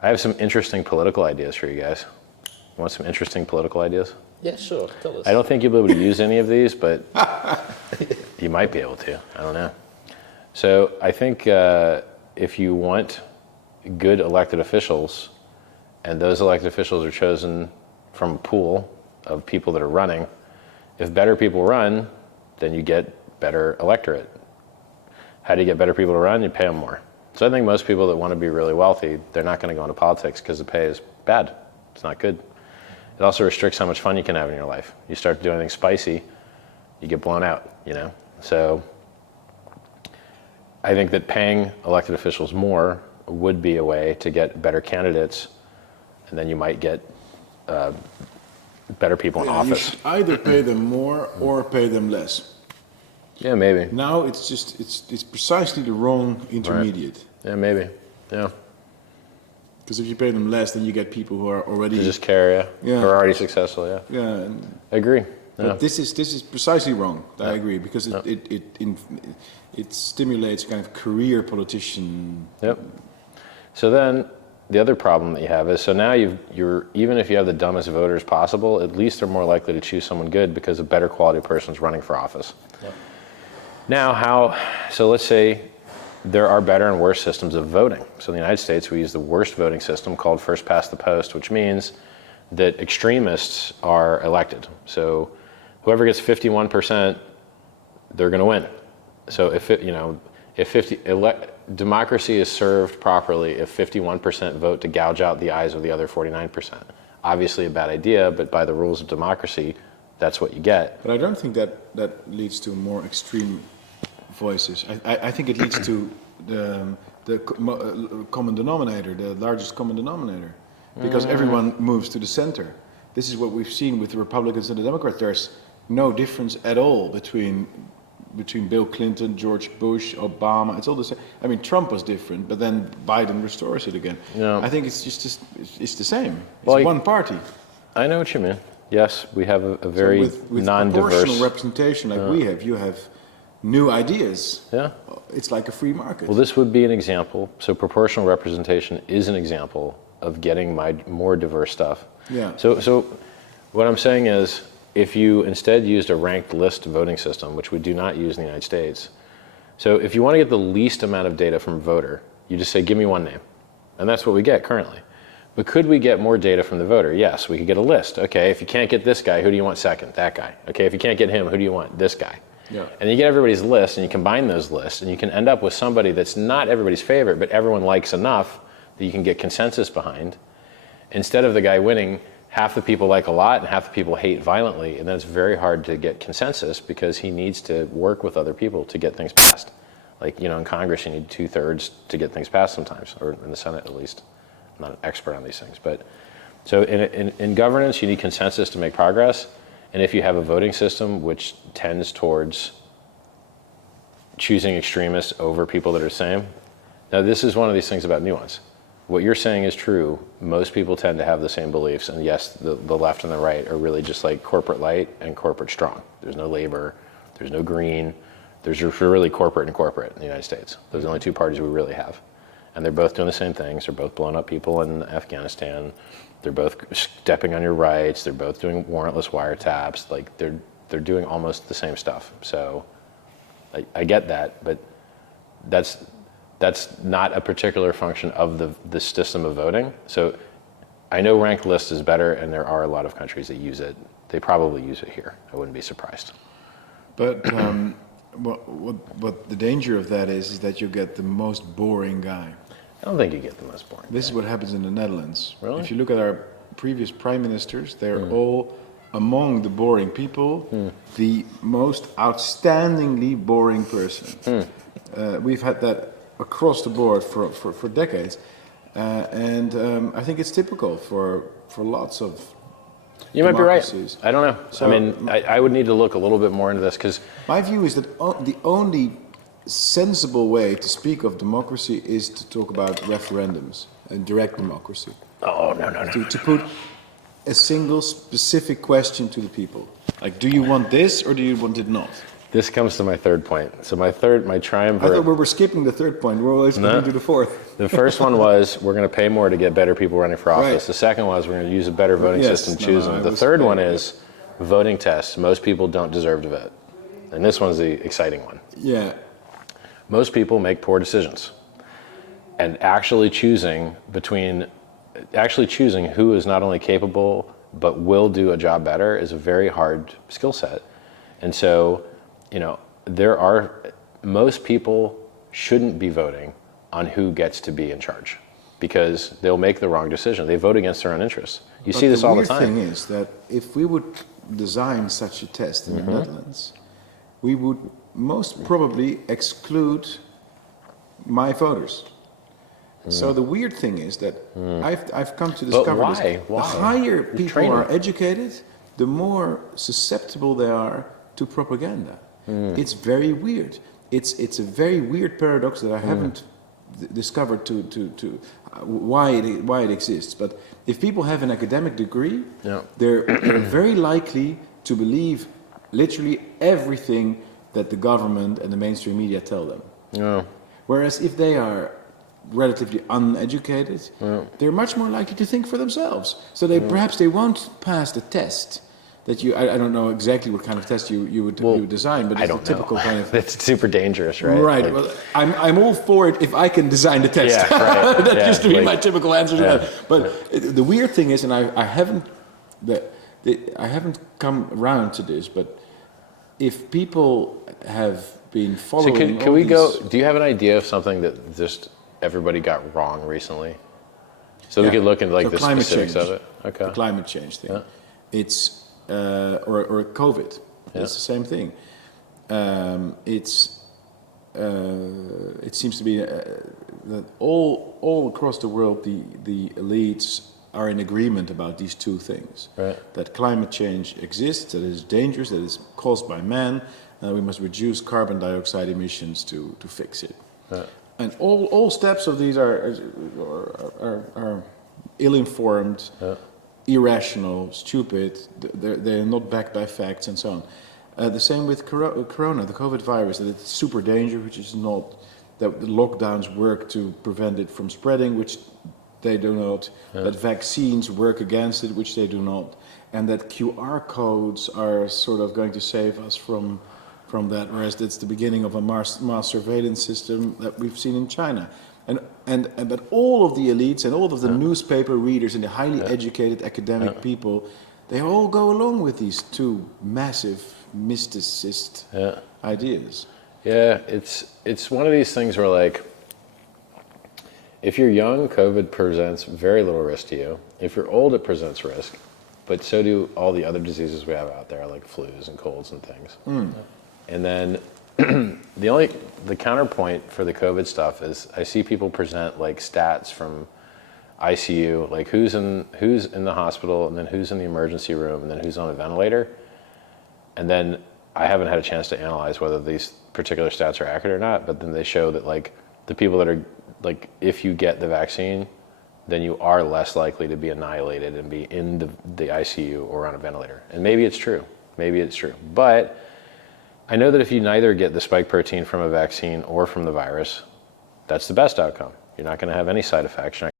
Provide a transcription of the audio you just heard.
I have some interesting political ideas for you guys. Want some interesting political ideas? Yeah, sure. Tell us. I don't think you'll be able to use any of these, but you might be able to. I don't know. So I think if you want good elected officials, and those elected officials are chosen from a pool of people that are running, if better people run, then you get better electorate. How do you get better people to run? You pay them more. So I think most people that want to be really wealthy, they're not going to go into politics because the pay is bad. It's not good. It also restricts how much fun you can have in your life. You start to do anything spicy, you get blown out, you know? So I think that paying elected officials more would be a way to get better candidates, and then you might get better people in office. You should either pay them more or pay them less. Yeah, maybe. Now it's precisely the wrong intermediate. Right. Yeah, maybe. Yeah. Because if you pay them less, then you get people who are already They just care, who are already successful, yeah. Yeah. And, I agree. Yeah. but this is precisely wrong. I agree, because it stimulates kind of career politician. Yep. So then the other problem that you have is, so now you're even if you have the dumbest voters possible, at least they're more likely to choose someone good because a better quality person is running for office. Yep. Now so let's say there are better and worse systems of voting. So in the United States, we use the worst voting system called first past the post, which means that extremists are elected. So whoever gets 51%, they're going to win. So democracy is served properly if 51% vote to gouge out the eyes of the other 49%. Obviously a bad idea, but by the rules of democracy, that's what you get. But I don't think that leads to more extreme voices. I think it leads to the common denominator, the largest common denominator, because everyone moves to the center. This is what we've seen with the Republicans and the Democrats. There's no difference at all between Bill Clinton, George Bush, Obama. It's all the same. I mean, Trump was different, but then Biden restores it again. Yeah. I think it's it's the same. It's one party. I know what you mean. Yes, we have a very with non-diverse proportional representation like we have. You have new ideas. Yeah. It's like a free market. Well, this would be an example. So proportional representation is an example of getting more diverse stuff. Yeah. So what I'm saying is, if you instead used a ranked list voting system, which we do not use in the United States, so if you want to get the least amount of data from a voter, you just say, give me one name. And that's what we get currently. But could we get more data from the voter? Yes, we could get a list. Okay, if you can't get this guy, who do you want second? That guy. Okay, if you can't get him, who do you want? This guy. Yeah. And you get everybody's list, and you combine those lists, and you can end up with somebody that's not everybody's favorite, but everyone likes enough that you can get consensus behind. Instead of the guy winning, half the people like a lot and half the people hate violently, and then it's very hard to get consensus because he needs to work with other people to get things passed. Like, in Congress you need 2/3 to get things passed sometimes, or in the Senate at least. I'm not an expert on these things, but so in governance you need consensus to make progress, and if you have a voting system which tends towards choosing extremists over people that are the same, now this is one of these things about nuance. What you're saying is true. Most people tend to have the same beliefs, and yes, the left and the right are really just like corporate light and corporate strong. There's no labor, there's no green, there's really corporate and corporate in the United States. Those are the only two parties we really have. And they're both doing the same things. They're both blowing up people in Afghanistan. They're both stepping on your rights. They're both doing warrantless wiretaps. Like they're doing almost the same stuff. So I get that, but that's not a particular function of the system of voting. So I know ranked list is better, and there are a lot of countries that use it. They probably use it here. I wouldn't be surprised. But what the danger of that is that you get the most boring guy. I don't think you get the most boring. This is what happens in the Netherlands. Really? If you look at our previous prime ministers, they're all among the boring people, the most outstandingly boring person. We've had that across the board for decades, and I think it's typical for lots of You might be right. democracies. I don't know. So, I mean, I would need to look a little bit more into this because My view is that the only sensible way to speak of democracy is to talk about referendums and direct democracy. no. To put a single specific question to the people. Like, do you want this or do you want it not? This comes to my third point. So my I triumvirate. thought we were skipping the third point. We're always coming to the fourth. The first one was we're going to pay more to get better people running for office. Right. The second was we're going to use a better voting Yes, system to no, choose no, them. I The was- third one yeah. is voting tests. Most people don't deserve to vote. And this one's the exciting one. Yeah. Most people make poor decisions. And actually choosing who is not only capable but will do a job better is a very hard skill set. And so, most people shouldn't be voting on who gets to be in charge because they'll make the wrong decision. They vote against their own interests. You see this all the time. The weird thing is that if we would design such a test in the Netherlands, we would most probably exclude my voters. So the weird thing is that I've come to discover why? this. Why? The higher people training. are educated, the more susceptible they are to propaganda. It's very weird. It's a very weird paradox that I haven't discovered why it exists. But if people have an academic degree, they're very likely to believe literally everything that the government and the mainstream media tell them. Yeah. Whereas if they are relatively uneducated, they're much more likely to think for themselves. So perhaps they won't pass the test that I don't know exactly what kind of test you would design, but it's the typical kind of. It's super dangerous, right? Right. Like, well, I'm all for it if I can design the test. Yeah, right. That Yeah, used to be like- my typical answer to that. But the weird thing is, and I haven't come around to this, but if people have been So following, can we go? Do you have an idea of something that just everybody got wrong recently? So we could look into like the climate specifics change. of it. Okay. The climate change thing. Yeah. It's or COVID. It's the same thing. It seems to be that all across the world the elites are in agreement about these two things. Right. That climate change exists, that it is dangerous, that it is caused by man, and we must reduce carbon dioxide emissions to fix it. Right. And all steps of these are ill-informed, irrational, stupid. They're not backed by facts and so on. The same with corona, the COVID virus, that it's super dangerous, which is not, that the lockdowns work to prevent it from spreading, which they do not, that vaccines work against it, which they do not, and that QR codes are sort of going to save us from that, whereas that's the beginning of a mass surveillance system that we've seen in China. But all of the elites and all of the newspaper readers and the highly educated academic people, they all go along with these two massive mysticist ideas. Yeah, it's one of these things where like, if you're young, COVID presents very little risk to you. If you're old, it presents risk, but so do all the other diseases we have out there, like flus and colds and things. And then the counterpoint for the COVID stuff is I see people present like stats from ICU, like who's in the hospital, and then who's in the emergency room, and then who's on a ventilator. And then I haven't had a chance to analyze whether these particular stats are accurate or not, but then they show that like the people that are like, if you get the vaccine, then you are less likely to be annihilated and be in the ICU or on a ventilator. And maybe it's true, but I know that if you neither get the spike protein from a vaccine or from the virus, that's the best outcome. You're not going to have any side effects. You're not